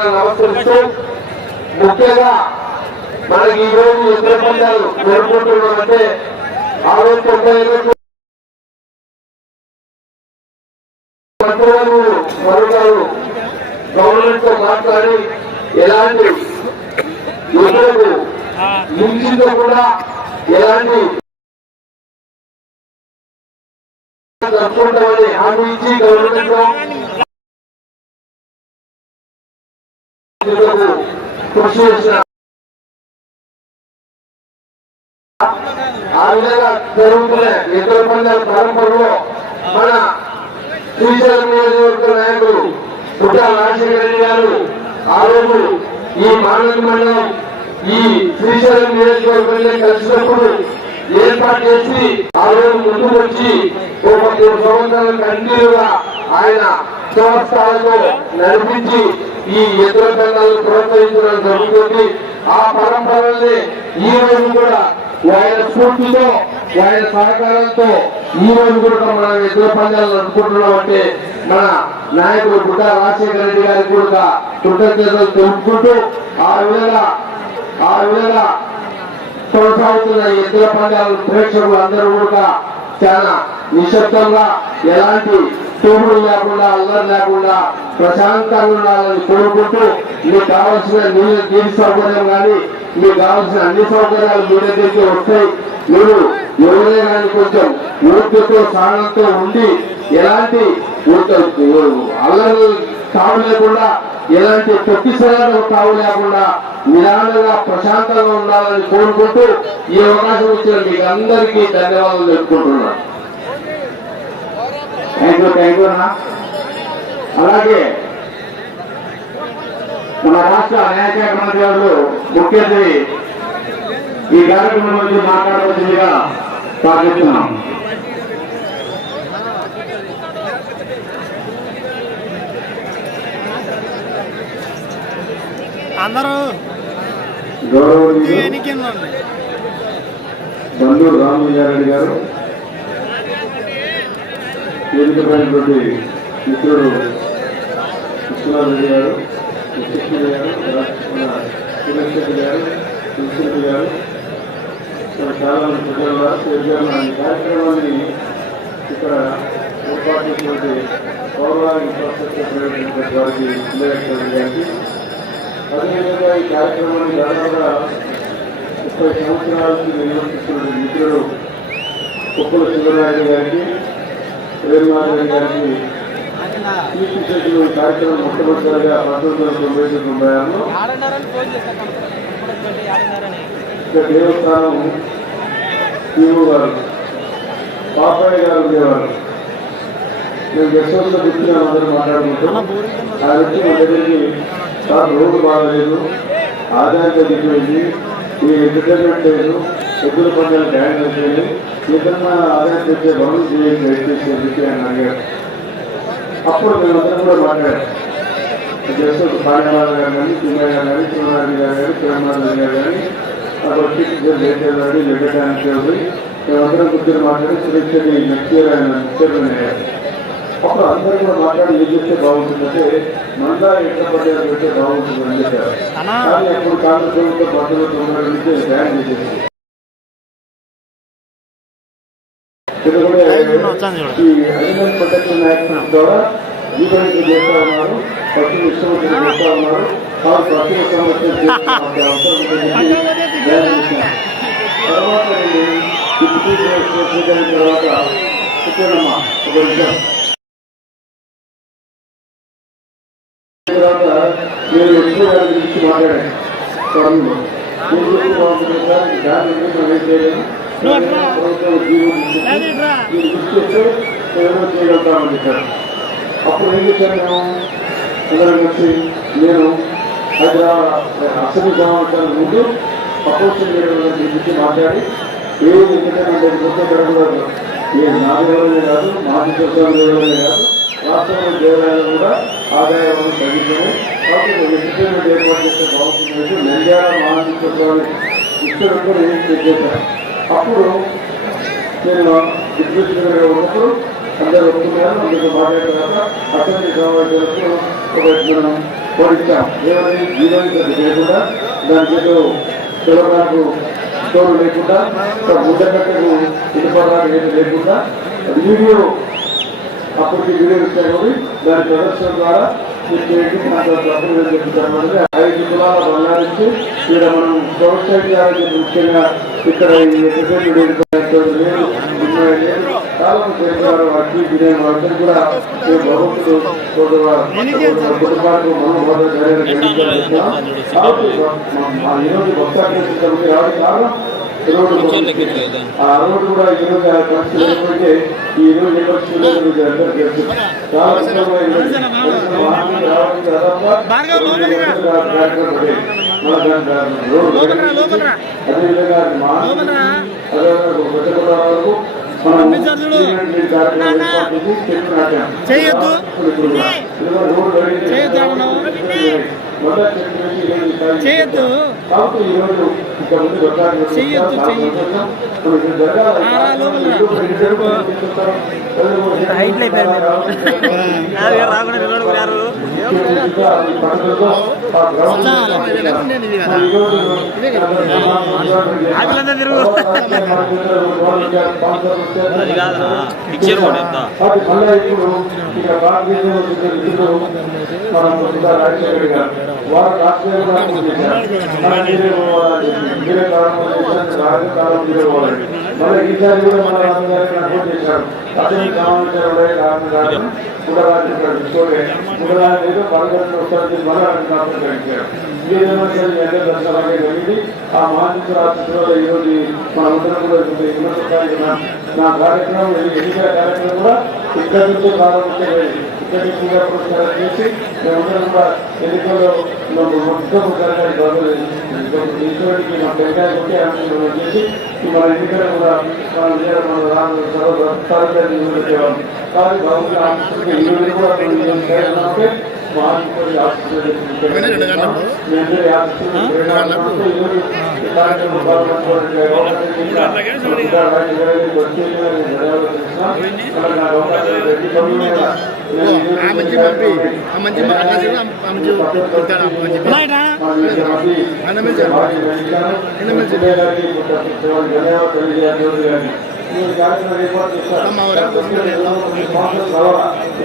పాదాభివందనాలు నమస్కరిస్తూ ముఖ్యంగా మనకి ఈ రోజు ఇద్దరు పందాలు జరుపుకుంటున్నామంటే ఆరు తొంభై ఏళ్ళకు మంత్రులు మరుగారు గవర్నమెంట్తో మాట్లాడి ఎలాంటి యువతలకు ముందుతో కూడా ఎలాంటి జరుపుకుంటామని హామీ ఇచ్చి గవర్నమెంట్ కృషి చేసిన ఆ విధంగా జరుగుతున్న ఇతర పందాల పరంపరలో మన శ్రీశైలం నియోజకవర్గ నాయకులు పుట్టా రాజశేఖర రెడ్డి గారు ఆ రోజు ఈ మానవ మండలం ఈ శ్రీశైలం నియోజకవర్గంలో కలిసినప్పుడు ఏర్పాటు చేసి ఆ రోజు ముందుకు వచ్చి ఒక మూడు సంవత్సరాల కంటిన్యూగా ఆయన సంవత్సరాలతో నడిపించి ఈ ఇతర దండాలను ప్రోత్సహించడం జరుగుతుంది. ఆ పరంపరల్ని ఈ రోజు కూడా ఆయన స్ఫూర్తితో ఆయన సహకారంతో ఈ రోజు కూడా మనం ఎదురు పందాలు నడుపుకుంటున్నాం అంటే మన నాయకుడు గుడ్డ రాజశేఖర రెడ్డి గారికి కూడా కృతజ్ఞతలు తెలుపుకుంటూ ఆ విధంగా ఆ విధంగా కొనసాగుతున్న ఈ ఎద్దుల పందాలు ప్రేక్షకులు అందరూ కూడా చాలా నిశ్శబ్దంగా ఎలాంటి తోడు లేకుండా అల్లరి లేకుండా ప్రశాంతంగా ఉండాలని కోరుకుంటూ మీకు కావాల్సిన నీళ్ళ నీటి సౌకర్యం కానీ మీకు కావాల్సిన అన్ని సౌకర్యాలు మీ దగ్గరికి వస్తాయి. మీరు ఎవరే కానీ కొంచెం ఓపికతో సహనంతో ఉండి ఎలాంటి అల్లరి తావు లేకుండా ఎలాంటి తొక్కిసలాలకు తావు లేకుండా నిదానంగా ప్రశాంతంగా ఉండాలని కోరుకుంటూ ఈ అవకాశం ఇచ్చిన మీకు అందరికీ ధన్యవాదాలు తెలుపుకుంటున్నాను. థ్యాంక్ యూ థ్యాంక్ యూ అన్న. అలాగే మన రాష్ట్ర న్యాయశాఖ మంత్రి గారు ముఖ్య అతిథి ఈ కార్యక్రమం గురించి మాట్లాడవలసిందిగా స్వాగతిస్తున్నాం అందరూ ఎన్నికైందండి? బంధువు రామయ్యారెడ్డి గారు వేదికమైనటువంటి మిత్రుడు కృష్ణారెడ్డి గారు కృష్ణ గారు సురేష్ గారు తులసిరెడ్డి గారు. ఇక్కడ చాలా మంది ప్రజల కూడా చేశారు. ఈ కార్యక్రమాన్ని ఇక్కడ ఏర్పాటు చేసినటువంటి పౌరాణిక ఇన్ఫ్రాస్ట్రక్చర్ వారికి ఇండైరెక్టర్ గారికి. అదేవిధంగా ఈ కార్యక్రమాన్ని దాదాపుగా ముప్పై సంవత్సరాల నుంచి నిర్వహిస్తున్న మిత్రుడు కుప్పల శివనాయుడు గారికి కీర్తి చేతులు ఈ కార్యక్రమం మొట్టమొదటిసారిగా పంతొమ్మిది వందల తొంభై తొంభై ఆరులో దేవస్థానం శివు గారు పాపయ్య గారు ఉండేవారు. మేము గెస్ట్ హౌస్లో కూర్చున్నాం అందరూ మాట్లాడుకుంటూ. ఆ వచ్చి మా దగ్గరికి సార్ రోడ్డు బాగలేదు ఆదాయం తగ్గిపోయింది ఈ ఎంటర్టైన్మెంట్ లేదు. ఎద్దుల పందాలు బ్యాన్ చేయండి ఏదన్నా ఆదాయం తెచ్చే పనులు చేయండి దయచేసి అని చెప్పి ఆయన అడిగారు. అప్పుడు మేమందరం కూడా మాట్లాడాం. హౌస్ పాండవాళ్ళ గారు కానీ తిమ్మయ్య గారు కానీ గారు కానీ ప్రేమనాథ్ గారు కానీ అక్కడ వచ్చి లేటెడ్ లెక్కడానికి ఉంది. మేమందరం కూర్చొని మాట్లాడి రెడ్డి నెక్స్ట్ ఇయర్ ఆయన చైర్మన్ అయ్యారు. అప్పుడు అందరూ కూడా మాట్లాడి ఏం చెప్తే బాగుంటుందంటే మందా ఎట్లా పడ్డారు పెడితే బాగుంటుంది అని చెప్పారు. కానీ అప్పుడు కాంగ్రెస్ ప్రభుత్వం తొంభై నుంచి బ్యాన్ చేసేసి ఈ అనిమల్ ప్రొటెక్షన్ యాక్ట్ ద్వారా చేస్తా ఉన్నారు. చేస్తా ఉన్నారు. తర్వాత తర్వాత ఒక విషయం. తర్వాత నేను ఎక్కువ దాని గురించి మాట్లాడాను. దాని గురించి మనం ఏం చేయలేము అప్పుడు ఏం చేశాను నేను అందరం కలిసి నేను హైదరాబాద్ అసెంబ్లీ సమావేశాల ముందు అపోజిషన్ లీడర్ గురించి మాట్లాడి ఏ ఎందుకంటే మొత్తం జరగదు ఏ నాగరికమే కాదు మాజీ సోషల్ కాదు రాష్ట్రంలో దేవాలయాలు కూడా ఆదాయాలను తగ్గించడం కాబట్టి ఎంటర్టైన్మెంట్ ఏర్పాటు చేస్తే బాగుంటుంది నంద్యాల మహానగరాన్ని ఇక్కడ కూడా ఏం చేశారు అప్పుడు నేను డిప్యూటీ ఉన్నప్పుడు అందరూ ఒప్పుకున్నారు అందుకు మాట్లాడిన తర్వాత అసెంబ్లీ సమావేశాలకు ఒక మనం ఓడించాం ఏమని? జీవని లేకుండా దానికి ఏదో చివరకు స్టోర్ లేకుండా ముద్దకట్టకు ఇటుపడడానికి ఏది లేకుండా వీడియో అప్పటికి వీడియో ఇచ్చారు కాబట్టి దాని ప్రదర్శన ద్వారా మీకు ఐదు కులాల బంగారించి ఇక్కడ మనం ప్రొఫెసర్ చేయాలని ముఖ్యంగా ఇక్కడ ఈ చాలా చేశారు అట్టి వినే వాళ్ళందరూ కూడా భగవంతుడు కుటుంబాలకు మనం మొదలు చేయాలని కాబట్టి మా ఈరోజు భక్తాలు ఎవరి కారణం ఈరోజు ఆ రోడ్డు కూడా ఈ రోజు ఆ పరిస్థితి లేకపోతే ఈ రోజు ఏ పరిస్థితి లేదు మీకు అందరికీ తెలుసు. చాలా ఇష్టంగా అదేవిధంగా వరకు. చేయొద్దు. చేయొద్దు చెయ్యొద్దు, చెయ్యొద్దు. హైట్లు అయిపోయారు మీరు. రాకుండా నిలబడుకున్నారు. అది కాదా పిక్చర్ కూడా ఎంత? వారు రాష్ట్రీయ మళ్ళీ ఈసారి కూడా మన రాజధాని చేశారు అతని కూడా కూడా ఏదో పరగతి వస్తుంది మళ్ళీ కారణం కలిగారు ఏదైనా సరే ఎండ దర్శనాలే కలిగి ఆ మానసిక రాష్ట్రంలో ఈరోజు మన ఉత్తరం కూడా విమర్శించాలి నా కార్యక్రమం ఎన్నికల కార్యక్రమం కూడా ఇక్కడ నుంచి ప్రారంభించలేదు ఇక్కడ నుంచి కూడా పురస్కారం చేసి మేమందరం కూడా ఎన్నికల్లో మొత్తం ఈశ్వరుడికి మన టెంకాయ కొట్టి ఆనందం చేసి మన ఎన్నికలు కూడా మన విజయ మన రాము సర్వ నిలబెట్టేవాళ్ళం కానీ భగవంతుని ఆశిస్తుంది ఈ రోజు కూడా మేము ఏం చేయాలంటే మా ఆశిస్తుంది ఆశిస్తుంది మీ అందరి ఆశిస్తుంది ఈ కార్యక్రమం పాల్గొనడానికి అవకాశం ఈ రోజు ఆ మంచి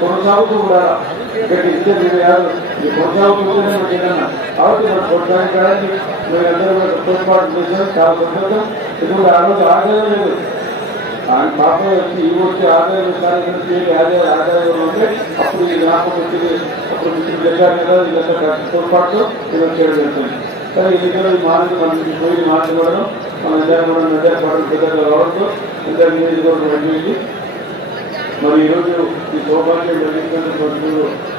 కొనసాగుతూ ఉండాలా ఇక్కడ మీరు కాదు ఏదన్నా కాబట్టి మనం కొనసాగించడానికి మీరందరూ కూడా తోడ్పాటు చేశారు చాలా సంతోషం ఇప్పుడు ఆ రోజు ఆదాయం లేదు ఆయన పాప వచ్చి ఈ వచ్చి ఆదాయం ఆదాయ ఆదాయం ఉంటే అప్పుడు ఈ వచ్చింది అప్పుడు చెప్పారు కదా తోడ్పాటు ఇది జరుగుతుంది కానీ ఈ దగ్గర మనకి పోయి మాట్లాడడం మన ఇద్దరు కూడా నిద్ర పడడం పెద్దగా రావడంతో ఇద్దరు మరి ఈరోజు ఈ సౌభాగ్యం జరిగినటువంటి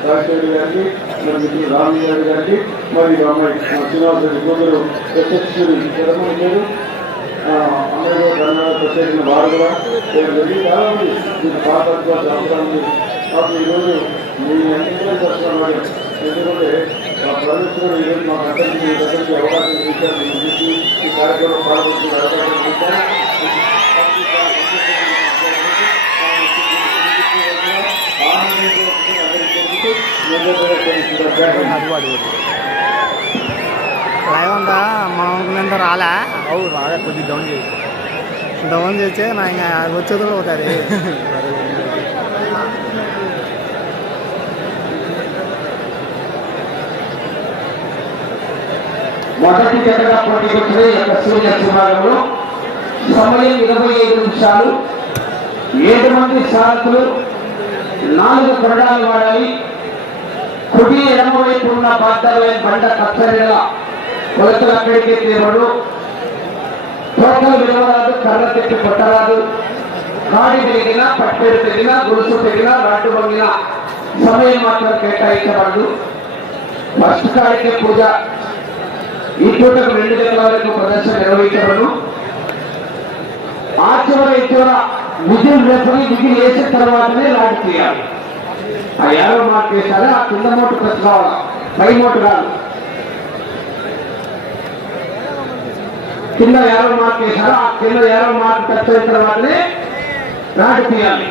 రాజశేఖర్ గారికి మన మిత్రులు రామయ్య గారి గారికి మరి అమ్మాయి శ్రీనివాస రెడ్డి కూతురు ఎస్ఎస్సీ జగన్మోహన్ గారు అందరూ ధన్యవాదాలు ప్రత్యేకంగా వారు చాలా మంది పాత్ర అవసరం ఉంది కాబట్టి ఈరోజు మీ అన్ని దర్శనం ఎందుకంటే మా ఈరోజు మా అందరికీ మీ అవకాశం ఇచ్చారు మీ గురించి ఈ కార్యక్రమం పాల్గొంటున్న అవకాశం ఇచ్చారు లైవ్ ఉందా మా రాలే? అవు రాలే కొద్దిగా డౌన్ చేయి. డౌన్ చేస్తే నా ఇంకా వచ్చేది కూడా అవుతుంది మొదటి జతగా పోటీకి యొక్క సూర్య విభాగంలో సమయం ఇరవై ఐదు నిమిషాలు. ఏడు మంది సారథులు నాలుగు కొరడాలు వాడాలి కుడి ఎడమ వైపు ఉన్న పాత్రలైన బండ కత్తరిగా కొలతలు అక్కడికి తీరుడు తోటలు విలువరాదు కర్ర తెచ్చి కొట్టరాదు. కాడి పెరిగినా పట్టేరు పెరిగినా గొలుసు పెరిగినా రాడ్డు వంగినా సమయం మాత్రం కేటాయించబడదు. ఫస్ట్ కాడికి పూజ. ఈ పూటకు రెండు గంటల వరకు ప్రదర్శన నిర్వహించబడు ఆచరణ చివర విధులు చివర విధులు వేసిన తర్వాతనే లాంటి చేయాలి. ఆ యారో మార్క్ వేసారు ఆ కింద మోటు ప్రెస్ కావాలి? పై మోటు కాదు. కింద యారో మార్క్ వేసారు ఆ కింద యారో మార్క్ టచ్ అయిన తర్వాతనే నాటి తీయాలి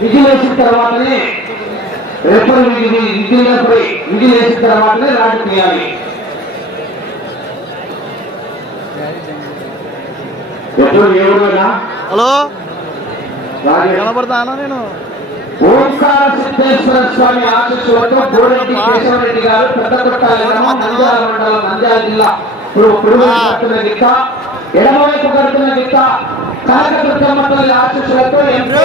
విధులు వేసిన తర్వాతనే రెఫరీ విధి విధులపై విధి వేసిన తర్వాతనే రాడ్ తీయాలి ఎప్పుడు ఎవరైనా హలో? కనబడతానా నేను? ఓంకార సిద్ధేశ్వర స్వామి ఆశీస్సులతో బోరెడ్డి కేశవరెడ్డి గారు పెద్ద కొట్టాలి నంద్యాల మండలం నంద్యాల జిల్లా. ఇప్పుడు కడుతున్న ఎడమవైపు కడుతున్న గిత్త. కనకదుర్గమ్మ తల్లి ఆశీస్సులతో ఎంపీ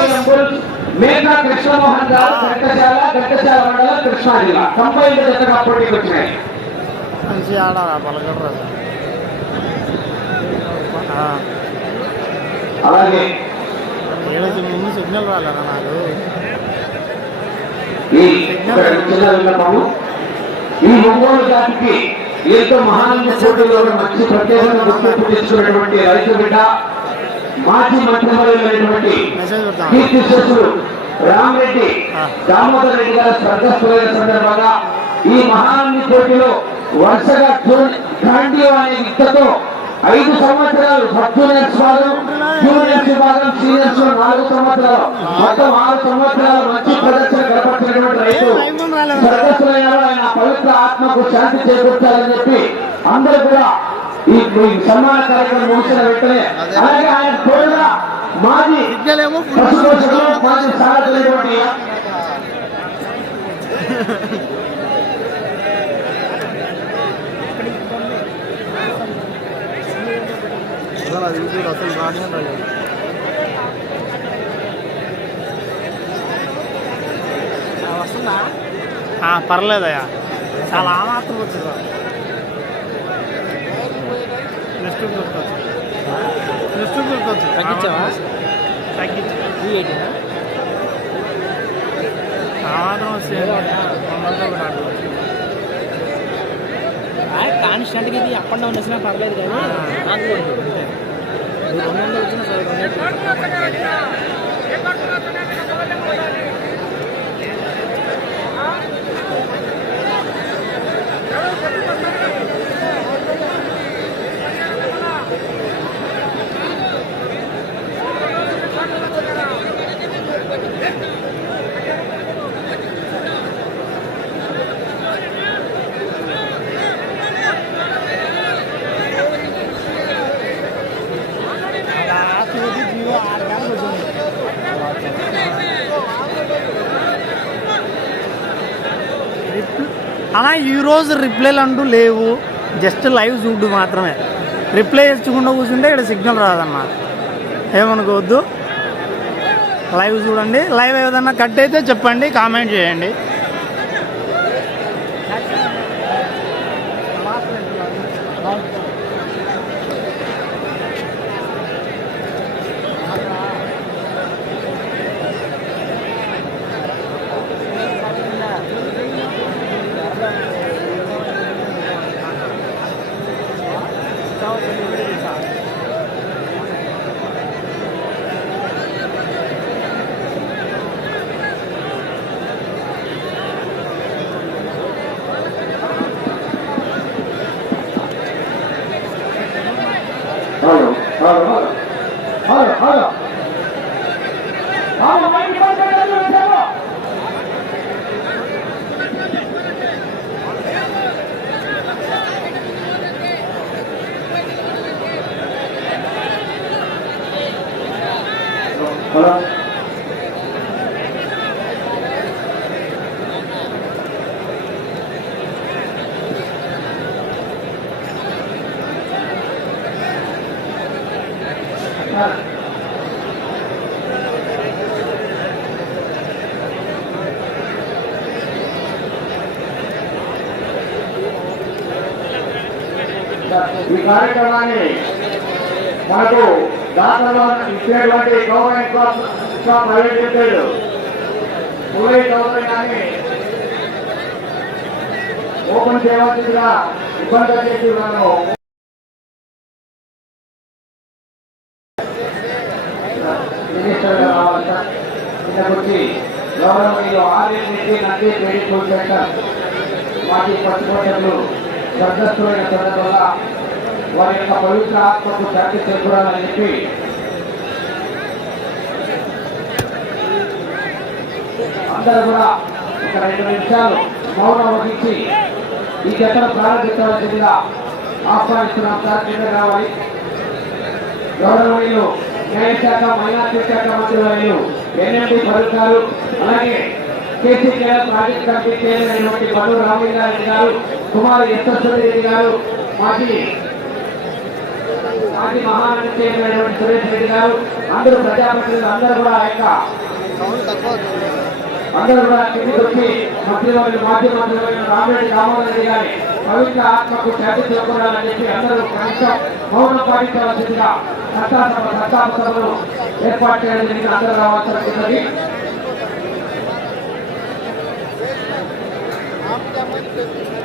మేఘా కృష్ణమోహన్ గారు ఘంటశాల ఘంటశాల మండలం కృష్ణా జిల్లా తొంభై ఐదు జతగా పోటీకి వచ్చినాయి అలాగే. ముందు సిగ్నల్ నాకు? ఈ ఒంగోలు జాతికి ఎంతో మహానంద పోటీలో మంచి ప్రత్యేకంగా గుర్తింపు తెచ్చుకున్నటువంటి రైతు బిడ్డ. మాజీ మంత్రివర్యులైనటువంటి పెడతాను కీర్తి శేషులు రామరెడ్డి దామోదర్ రెడ్డి గారి స్వర్గస్థులైన సందర్భంగా ఈ మహానంది పోటీలో వరుసగా గాంధీ అనే విత్తతో ఐదు సంవత్సరాలు సబ్ జూనియర్స్ విభాగం జూనియర్స్ విభాగం సీనియర్స్ నాలుగు సంవత్సరాలు మొత్తం ఆరు సంవత్సరాలు మంచి ప్రదర్శన కనపరిచినటువంటి రైతు. ఆయన పవిత్ర ఆత్మకు శాంతి చేకూర్చాలని చెప్పి అందరూ కూడా ఈ సన్మాన కార్యక్రమం ముగిసిన వెంటనే అలాగే ఆయన తోడుగా పశుపోషకులు మాజీ సారథులైనటువంటి అసలు వస్తుందా పర్లేదయ్యా. చాలా ఆ మాత్రం వచ్చిందా. నెక్స్ట్ దొరకచ్చు నెక్స్ట్ దొరకచ్చు తగ్గించావా? తగ్గించా. ఒకటి ఆడుకోవచ్చు. కాన్స్టెంట్గా ఇది అప్ అండ్ డౌన్ వచ్చినా పర్లేదు కానీ నాకు రెండు వందలు వచ్చినా సరే అలా ఈరోజు రిప్లైలు అంటూ లేవు. జస్ట్ లైవ్ చూడు మాత్రమే. రిప్లై ఇచ్చకుండా కూర్చుంటే ఇక్కడ సిగ్నల్ రాదన్న ఏమనుకోవద్దు? లైవ్ చూడండి. లైవ్ ఏదన్నా కట్ అయితే చెప్పండి కామెంట్ చేయండి. now. ఈ కార్యక్రమాన్ని మనకు దాతలు ఇచ్చేటువంటి గవర్నమెంట్ క్లాస్ ప్రైవేట్ లిమిటెడ్ పూలే సౌకర్యాన్ని ఓపెన్ చేయవలసిందిగా ఇబ్బంది చేసి ఉన్నాను మినిస్టర్ గారు రావాలి సార్ కిందకు వచ్చి గౌరవనీయులు RS Reddy Nandi credit food center మాజీ పట్టుకోటలు స్వర్గస్థులైన సందర్భంగా వారి యొక్క పవిత్ర ఆత్మకు శాంతి చేకూరాలని చెప్పి అందరూ కూడా ఒక రెండు నిమిషాలు మౌనం వహించి ఈ జతను ప్రారంభించవలసిందిగా ఆహ్వానిస్తున్నాం. సార్ కింద కావాలి. గౌరవనీయులు న్యాయశాఖ మైనార్టీ శాఖ మంత్రి వర్యులు ఎన్ఎండి ఫలితాలు అలాగే కేసీ ప్రాజెక్ట్ కమిటీ చైర్మన్ అయినటువంటి బడు రామలింగారెడ్డి గారు కుమార్ యశ్వశ్వరి రెడ్డి గారు మాజీ మాజీ మహానగర చైర్మన్ అయినటువంటి సురేష్ రెడ్డి గారు అందరూ ప్రజాప్రతినిధులు అందరూ కూడా ఆ యొక్క అందరూ కూడా కిందికి వచ్చి మాజీ రామిరెడ్డి రెడ్డి గారి పవిత్ర ఆత్మకు శాంతి చేకూరాలని చెప్పి అందరూ కనీసం మౌనం పాటించవలసిందిగా సభను ఏర్పాటు చేయడం అందరూ రావాల్సి Gracias.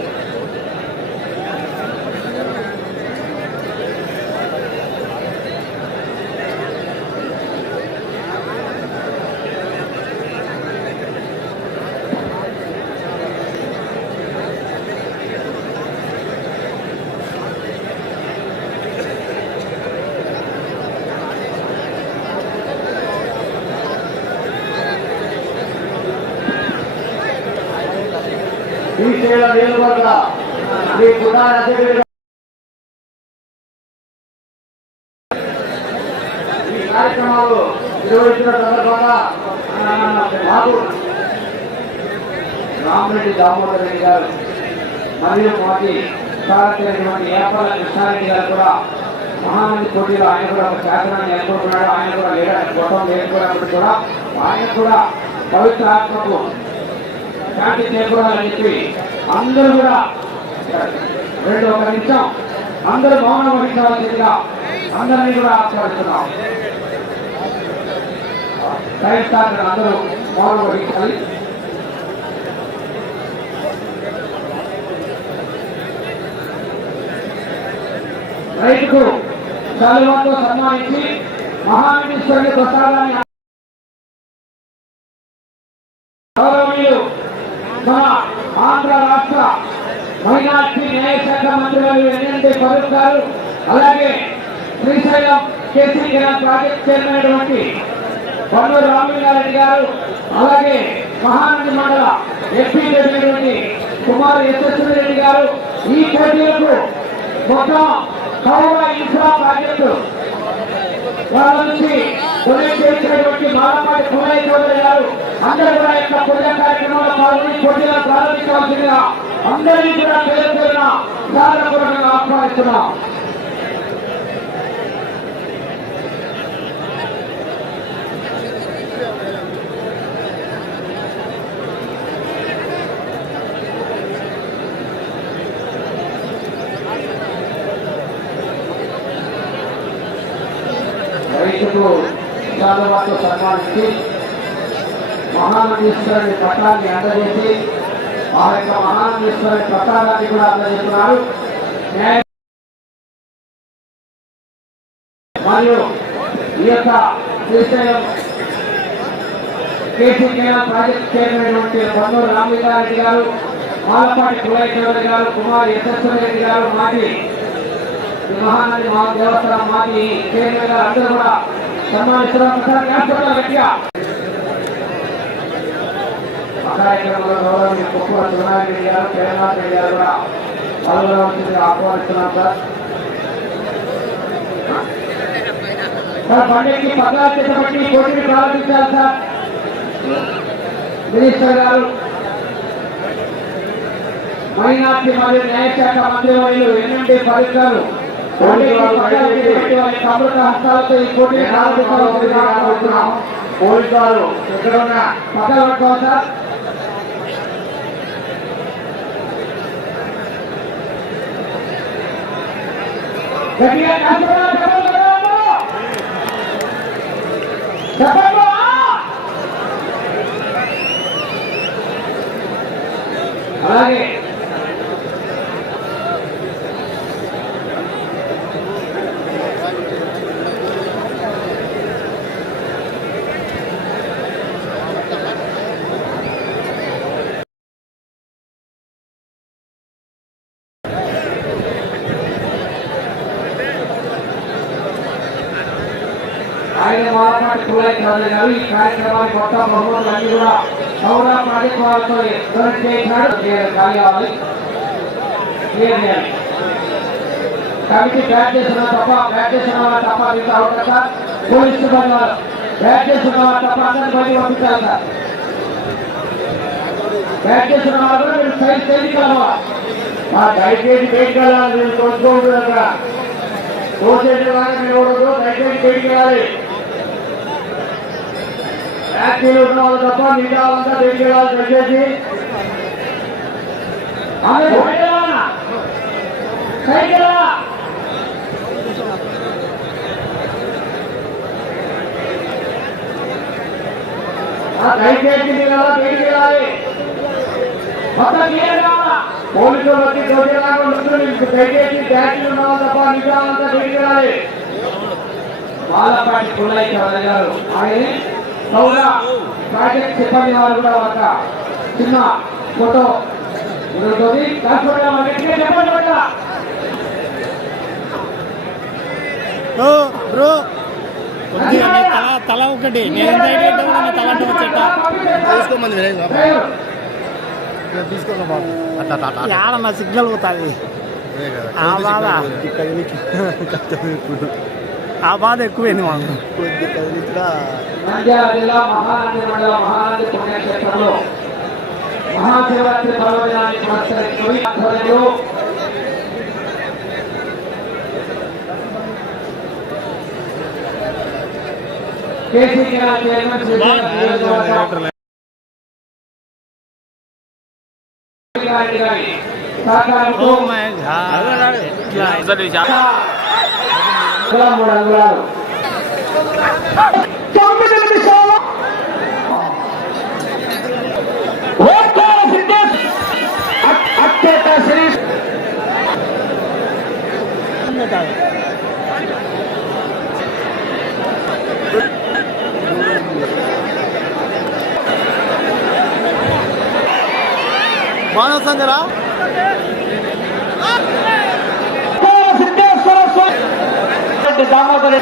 శ్రీశైల నియోజకవర్గ శ్రీ కుమార్ అధ్యక్షుడిగా ఈ కార్యక్రమాలు నిర్వహించిన సందర్భంగా రామరెడ్డి దామోదర్ రెడ్డి గారు మరియు మాకి సారథైనటువంటి ఏపల కృష్ణారెడ్డి గారు కూడా మహానంది పోటీలో ఆయన కూడా ఒక శాసనాన్ని ఎన్నుకుంటున్నాడు ఆయన కూడా లేడానికి గొప్పం లేకపోయినప్పుడు కూడా ఆయన కూడా పవిత్ర ఆత్మకు శాంతి చేరుకోవాలని చెప్పి అందరూ కూడా రెండు ఒక నిమిషం అందరూ మౌనం వహించాలని చెప్పిగా అందరినీ కూడా ఆస్వాదిస్తున్నాం టైం అందరూ మౌనం వహించాలి. రైతుకు చదువుతో సన్మానించి మహామిశ్వరుని ప్రసాదాన్ని గౌరవనీయులు మన ఆంధ్ర రాష్ట్ర మైనార్టీ న్యాయశాఖ మంత్రి ఎన్ఎండి ఫరూక్ గారు అలాగే శ్రీశైలం కేసీ కిరణ్ పన్ను రామలింగారెడ్డి గారు అలాగే మహానది మండల ఎంపీ జరిగినటువంటి కుమార్ యశస్వి రెడ్డి గారు ఈ పోటీలకు మొత్తం కౌర ఇన్ఫ్రా ప్రాజెక్టు వాళ్ళ నుంచి డొనేట్ చేసినటువంటి మాలపాటి పుల్లయ్య చౌదరి గారు అందరూ కూడా యొక్క పుణ్య కార్యక్రమంలో పాల్గొని పోటీలో ప్రారంభించవలసిందిగా అందరినీ కూడా పేరు పేరున సాధారణపూర్వకంగా ఆహ్వానిస్తున్నాం రైతుకు శాలువాతో సన్మానించి మహానందీశ్వరుని పట్టాన్ని అందజేసి ఆ యొక్క మహానందీశ్వరుని పట్టాలని కూడా అందజేస్తున్నారు. మరియు ఈ యొక్క Srisailam KC Kerala project chairman అయినటువంటి పన్నూరు రామలింగారెడ్డి గారు మాలపాటి కులయ్య గారు కుమార్ యశస్వరి రెడ్డి గారు మాజీ మహానది మహా దేవస్థానం మాజీ చైర్మన్ గారు అందరూ కూడా ఆహ్వానిస్తున్నాం సార్ సార్ పండుగకి పక్కన చేతబట్టి పోటీని ప్రారంభించాలి సార్ మినిస్టర్ గారు మైనార్టీ మరియు న్యాయశాఖ మంత్రి వర్యులు ఎన్ఎండి పరికరాలు హస్తాలతో ఈ పోలీసు వారు ఎక్కడ ఉన్నా పక్కన గట్టిగా చెప్పండి, అలాగే ఆయన ఈ కార్యక్రమానికి మొత్తం బహుమతులు అన్ని కూడా పౌర ప్రాజెక్ట్ వాళ్ళతో డొనేట్ చేసినాడు కమిటీ బ్యాట్ చేస్తున్నా తప్ప బ్యాట్ చేస్తున్నా తప్ప మిగతా అవుతుంది సార్ పోలీస్ సిబ్బంది వాళ్ళు. బ్యాట్ చేస్తున్నా తప్ప అందరిని బయట పంపించాలి సార్ బ్యాట్ చేస్తున్న వాళ్ళు మీరు సైజ్ సైజ్ దయచేసి బయటికి మీరు అక్కడ. కానీ మీరు దయచేసి బయటికి వెళ్ళాలి బ్యాట్ ఉన్న వాళ్ళు తప్ప మిగతా వాళ్ళంతా బయటికి వెళ్ళాలి దయచేసి అందరూ బయట వెళ్ళాలన్నా? సైకిల్ వెళ్ళాలా? ఆ దయచేసి మీరు ఎలా బయటికి వెళ్ళాలి మొత్తం క్లియర్ కావాలా పోలీసులు వచ్చి దోచేలాగా ఉంటుంది మీకు దయచేసి బ్యాటరీ ఉన్నావా తప్ప నిజాలంతా బయటికి వెళ్ళాలి బాలపాటి పుల్లయ్య చౌదరి గారు ఆయన పౌర ప్రాజెక్ట్ సిబ్బంది వారు కూడా ఒక చిన్న ఫోటో ఉంటుంది తల తల ఒకటి. నేను తల అంటే వచ్చేట. తీసుకోమంది వినయ్ డ్రైవర్, తీసుకోండి బాబు. అట్లా సిగ్నల్ పోతుంది. ఆ బాధ. ఆ బాధ ఎక్కువైంది మాకు. కొద్ది కదిలించినా నంద్యాల జిల్లా మహానంది మండల మహానంది పుణ్యక్షేత్రంలో మహాశివరాత్రి పర్వదినాన్ని పురస్కరించుకుని ఆధ్వర్యంలో కేసీ కెనాల్ చైర్మన్ శ్రీ గారి గారి సహకారంతో ఓ మై గాడ్ ఎట్లా కులం మూడు అంగుళాలు తొమ్మిది నిమిషాలు ఓట్ల సిద్ధేశ్ అట్- అట్టేట శిరీష్ మానవ సంజరా దామోదర్